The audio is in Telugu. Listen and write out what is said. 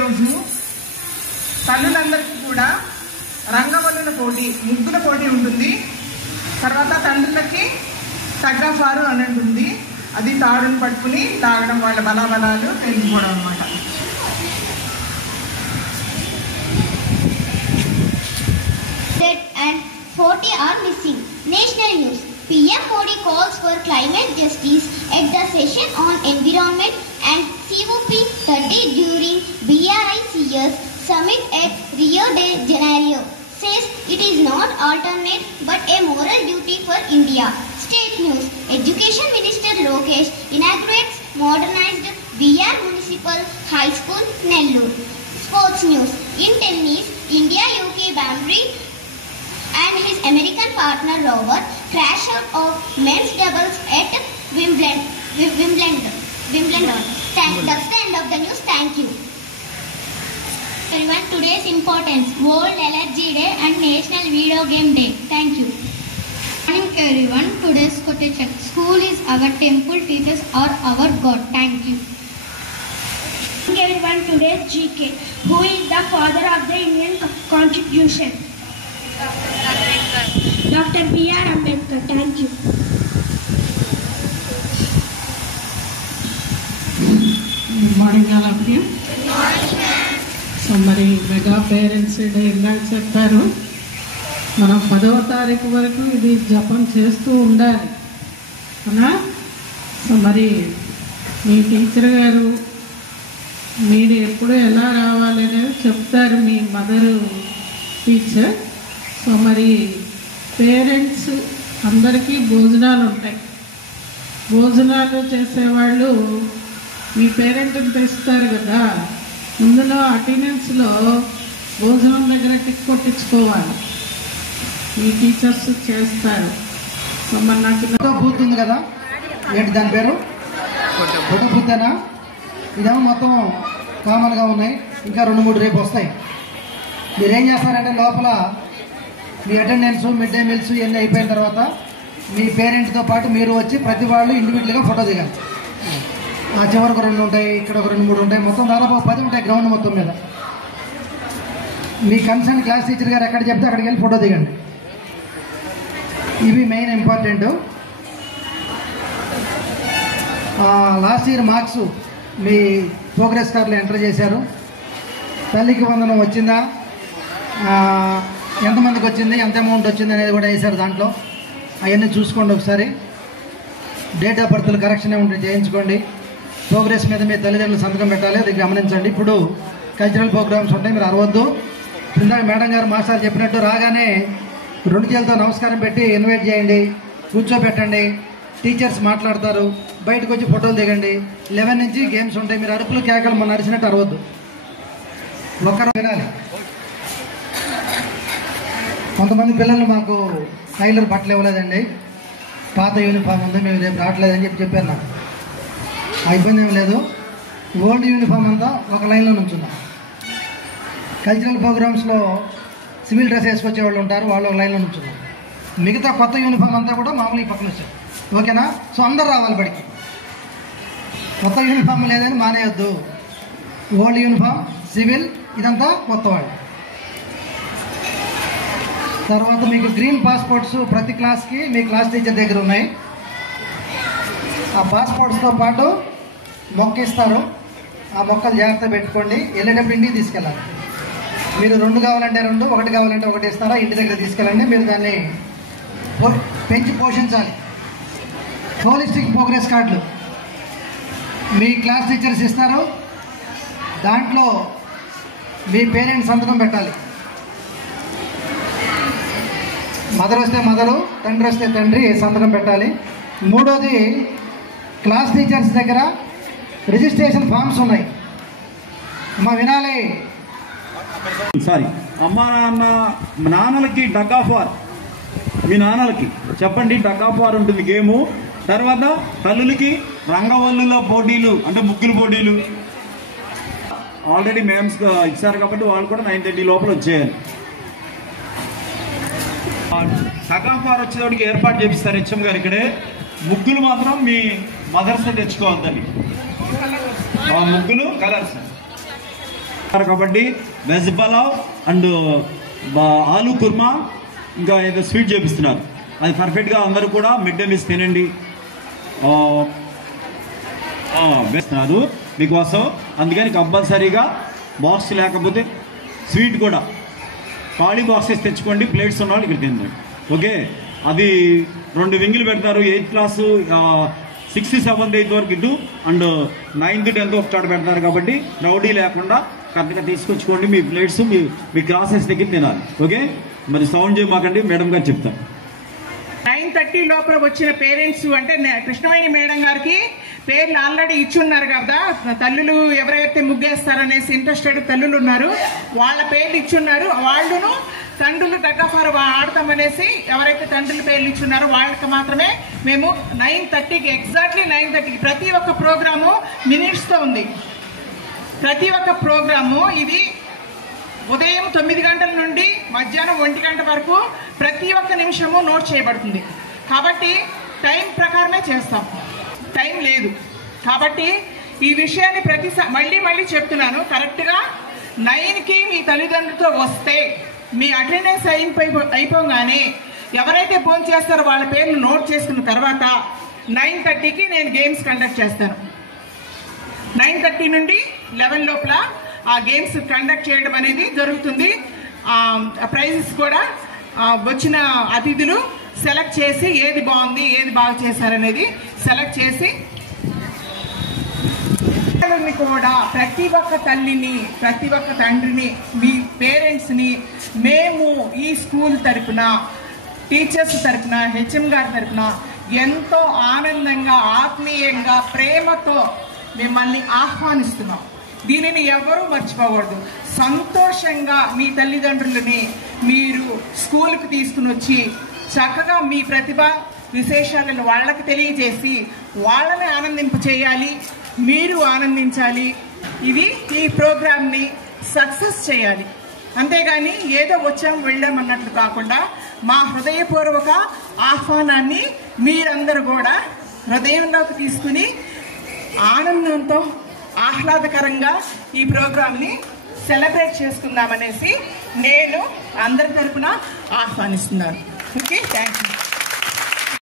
రోజు తల్లులందరికీ కూడా రంగవల్లుల పోటీ, ముగ్గుల పోటీ ఉంటుంది. తర్వాత తండ్రులకి తగ్గఫారు అని ఉంటుంది. అది తాడును పట్టుకుని తాగడం, వాళ్ళ బలాబలాలు తెలుసుకోవడం అన్నమాట. And 40 are missing. National news. PM Modi calls for climate justice at the session on environment and COP30 during BRICS summit at Rio de Janeiro. Says it is not alternate but a moral duty for India. State news. Education Minister Lokesh inaugurates modernized BR Municipal High School, Nellore. Sports news. In tennis, India-UK boundary and his American partner Robert crash out of men's doubles at Wimbledon. That's the end of the news. Thank you. Everyone, today's importance: World Allergy Day and National Video Game Day. Thank you. Morning everyone. Today's quotation: school is our temple, teachers are our God. Thank you. Morning everyone. Today's GK: who is the father of the Indian Constitution? Dr. B.R. Ambedkar. Thank you. Good morning all of you. So మరి మెగా పేరెంట్స్ డే ఇందాక చెప్పారు, మనం 10వ తారీఖు వరకు ఇది జపం చేస్తూ ఉండాలి అవునా. సో మరి మీ టీచర్ గారు మీరు ఎప్పుడు ఎలా రావాలి అనేది చెప్తారు, మీ మదర్ టీచర్. సో మరి పేరెంట్స్ అందరికీ భోజనాలు ఉంటాయి. భోజనాలు చేసేవాళ్ళు మీ పేరెంట్ని తెస్తారు కదా, ముందులో అటెండెన్స్లో భోజనం దగ్గర టిక్ కొట్టించుకోవాలి. మీ టీచర్స్ చేస్తారు. సో మరి నాకు ఫోటో బూత్ ఉంది కదా, ఏంటి దాని పేరు? ఫోటో బూతేనా? ఇదేమో మొత్తం కామన్గా ఉన్నాయి, ఇంకా 2-3 రేపు వస్తాయి. మీరేం చేస్తారంటే లోపల మీ అటెండెన్స్, మిడ్ డే మీల్స్ ఇవన్నీ అయిపోయిన తర్వాత మీ పేరెంట్తో పాటు మీరు వచ్చి ప్రతి వాళ్ళు ఇండివిజువల్గా ఫోటో దిగాలి. ఆ చివరికి 2 ఉంటాయి, ఇక్కడ ఒక 2-3 ఉంటాయి, మొత్తం దాదాపు 10 ఉంటాయి గ్రౌండ్ మొత్తం మీద. మీ కన్సర్న్ క్లాస్ టీచర్ గారు ఎక్కడ చెప్తే అక్కడికి వెళ్ళి ఫోటో దిగండి. ఇవి main important. Last year marks మీ ప్రోగ్రెస్ కార్డులో ఎంటర్ చేశారు. తల్లికి వందనం వచ్చిందా, ఎంతమందికి వచ్చింది, ఎంత అమౌంట్ వచ్చింది అనేది కూడా వేశారు దాంట్లో. అవన్నీ చూసుకోండి ఒకసారి. డేట్ ఆఫ్ బర్త్లు కరెక్షన్ ఉంటే చేయించుకోండి. ప్రోగ్రెస్ మీద మీ తల్లిదండ్రులు సంతకం పెట్టాలి, అది గమనించండి. ఇప్పుడు కల్చరల్ ప్రోగ్రామ్స్ ఉంటాయి, మీరు అరవద్దు. ఇందాక మేడం గారు మాస్టర్ చెప్పినట్టు రాగానే 2 చేతులతో నమస్కారం పెట్టి ఇన్వైట్ చేయండి, కూర్చోబెట్టండి. టీచర్స్ మాట్లాడతారు, బయటకు వచ్చి ఫోటోలు దిగండి. 11 నుంచి గేమ్స్ ఉంటాయి. మీరు అరుపులు కేకలు మొన్న అరిచినట్టు అరవద్దు, ఒక్కరు వినాలి. కొంతమంది పిల్లలు మాకు టైలర్ బట్టలు ఇవ్వలేదండి, పాత యూనిఫామ్ ఉంది, మేము రేపు రావట్లేదని చెప్పారు నాకు. ఆ ఇబ్బంది ఏం లేదు. ఓల్డ్ యూనిఫామ్ అంతా ఒక లైన్లో నుంచున్నాం. కల్చరల్ ప్రోగ్రామ్స్లో సివిల్ డ్రెస్ వేసుకొచ్చే వాళ్ళు ఉంటారు, వాళ్ళు ఒక లైన్లో నుంచున్నాం. మిగతా కొత్త యూనిఫామ్ అంతా కూడా మామూలు ఈ పక్కన వచ్చారు. ఓకేనా? సో అందరు రావాలి బడికి. కొత్త యూనిఫామ్ లేదని మానేయొద్దు. ఓల్డ్ యూనిఫామ్, సివిల్ ఇదంతా కొత్త వాళ్ళు. తర్వాత మీకు గ్రీన్ పాస్పోర్ట్స్ ప్రతి క్లాస్కి మీ క్లాస్ టీచర్ దగ్గర ఉన్నాయి. ఆ పాస్పోర్ట్స్తో పాటు మొక్క ఇస్తారు, ఆ మొక్కలు జాగ్రత్త పెట్టుకోండి. వెళ్ళేటప్పుడు ఇంటికి తీసుకెళ్ళాలి. మీరు 2 కావాలంటే 2, 1 కావాలంటే 1 ఇస్తారా, ఇంటి దగ్గర తీసుకెళ్ళండి. మీరు దాన్ని పెంచి పోషించాలి. హోలిస్టిక్ ప్రోగ్రెస్ కార్డులు మీ క్లాస్ టీచర్స్ ఇస్తారు, దాంట్లో మీ పేరెంట్స్ సంతకం పెట్టాలి. మదర్ వస్తే మదరు, తండ్రి వస్తే తండ్రి సంతకం పెట్టాలి. 3వది క్లాస్ టీచర్స్ దగ్గర రిజిస్ట్రేషన్ ఫామ్స్ ఉన్నాయి. అమ్మా వినాలి. అమ్మా నాన్నలకి డగ్ ఆఫ్ వార్, మీ నాన్నలకి చెప్పండి డగ్ ఆఫ్ వార్ ఉంటుంది గేము. తర్వాత తల్లులకి రంగవల్లుల పోటీలు, అంటే ముగ్గులు పోటీలు ఆల్రెడీ మేమ్స్ ఇచ్చారు కాబట్టి వాళ్ళు కూడా 9:30 లోపల వచ్చేయాలి. డగ్ ఆఫ్ వార్ వచ్చేటప్పటికి ఏర్పాటు చేపిస్తారు హెచ్ఎం గారు ఇక్కడే. ముగ్గులు మాత్రం మీ మదర్స్ తెచ్చుకోవద్దండి, ముగ్గులు కలర్స్. కాబట్టి వెజ్ పలావ్ అండ్ ఆలు కుర్మా ఇంకా ఏదో స్వీట్ చేపిస్తున్నారు. అది పర్ఫెక్ట్గా అందరూ కూడా మిడ్ డే మీల్స్ తినండి. వేస్తున్నారు మీకోసం, అందుకని కంపల్సరీగా బాక్స్ లేకపోతే స్వీట్ కూడా ఖాళీ బాక్సెస్ తెచ్చుకోండి. ప్లేట్స్ ఉన్న వాళ్ళు ఇక్కడ తిందండి. ఓకే, అది 2 వింగులు పెడతారు. 8th class 6th 7th 8th వరకు ఇటు అండ్ 9th 10th ఒక చోట పెడతారు. కాబట్టి రౌడీ లేకుండా కరెక్ట్గా తీసుకొచ్చుకోండి. మీ ప్లేట్స్ మీ క్లాసెస్ దగ్గర తినాలి. ఓకే, మరి సౌండ్ చేయమాకండి, మేడం గారు చెప్తారు. 9:30 లోపల వచ్చిన పేరెంట్స్ అంటే కృష్ణవేణి మేడం గారికి పేర్లు ఆల్రెడీ ఇచ్చున్నారు కదా. తల్లులు ఎవరైతే ముగ్గేస్తారనేసి ఇంట్రెస్టెడ్ తల్లులు ఉన్నారు, వాళ్ళ పేర్లు ఇచ్చున్నారు. వాళ్ళను తండ్రులు దగ్గఫారు ఆడతామనేసి ఎవరైతే తండ్రుల పేర్లు ఇచ్చున్నారో వాళ్ళకి మాత్రమే మేము 9:30కి ఎగ్జాక్ట్లీ 9:30కి ప్రతి ఒక్క ప్రోగ్రాము మినిట్స్తో ఉంది. ప్రతి ఒక్క ప్రోగ్రాము ఇది ఉదయం 9 గంటల నుండి మధ్యాహ్నం 1 గంట వరకు ప్రతి ఒక్క నిమిషము నోట్ చేయబడుతుంది. కాబట్టి టైం ప్రకారమే చేస్తాం, టైం లేదు. కాబట్టి ఈ విషయాన్ని మళ్ళీ చెప్తున్నాను. కరెక్ట్గా 9కి మీ తల్లిదండ్రులతో వస్తే మీ అటెండెన్స్ అయిపోగానే ఎవరైతే ఫోన్ చేస్తారో వాళ్ళ పేర్లు నోట్ చేసుకున్న తర్వాత 9:30కి నేను గేమ్స్ కండక్ట్ చేస్తాను. 9:30 నుండి 11 లోపల ఆ గేమ్స్ కండక్ట్ చేయడం అనేది జరుగుతుంది. ప్రైజెస్ కూడా వచ్చిన అతిథులు సెలెక్ట్ చేసి ఏది బాగుంది ఏది బాగా చేశారనేది సెలెక్ట్ చేసి కూడా ప్రతి ఒక్క తల్లిని ప్రతి ఒక్క తండ్రిని మీ పేరెంట్స్ని మేము ఈ స్కూల్ తరపున టీచర్స్ తరపున హెచ్ఎం గారి తరపున ఎంతో ఆనందంగా ఆత్మీయంగా ప్రేమతో మిమ్మల్ని ఆహ్వానిస్తున్నాం. దీనిని ఎవరూ మర్చిపోకూడదు. సంతోషంగా మీ తల్లిదండ్రులని మీరు స్కూల్కి తీసుకుని వచ్చి చక్కగా మీ ప్రతిభ విశేషాలను వాళ్ళకి తెలియజేసి వాళ్ళని ఆనందింప చేయాలి, మీరు ఆనందించాలి. ఈ ప్రోగ్రామ్ని సక్సెస్ చేయాలి. అంతేగాని ఏదో వచ్చాం వెళ్ళాం అన్నట్లు కాకుండా మా హృదయపూర్వక ఆహ్వానాన్ని మీరందరూ కూడా హృదయంలోకి తీసుకుని ఆనందంతో ఆహ్లాదకరంగా ఈ ప్రోగ్రామ్ని సెలబ్రేట్ చేసుకుందామనేసి నేను అందరి తరపున ఆహ్వానిస్తున్నాను. Okay, thank you.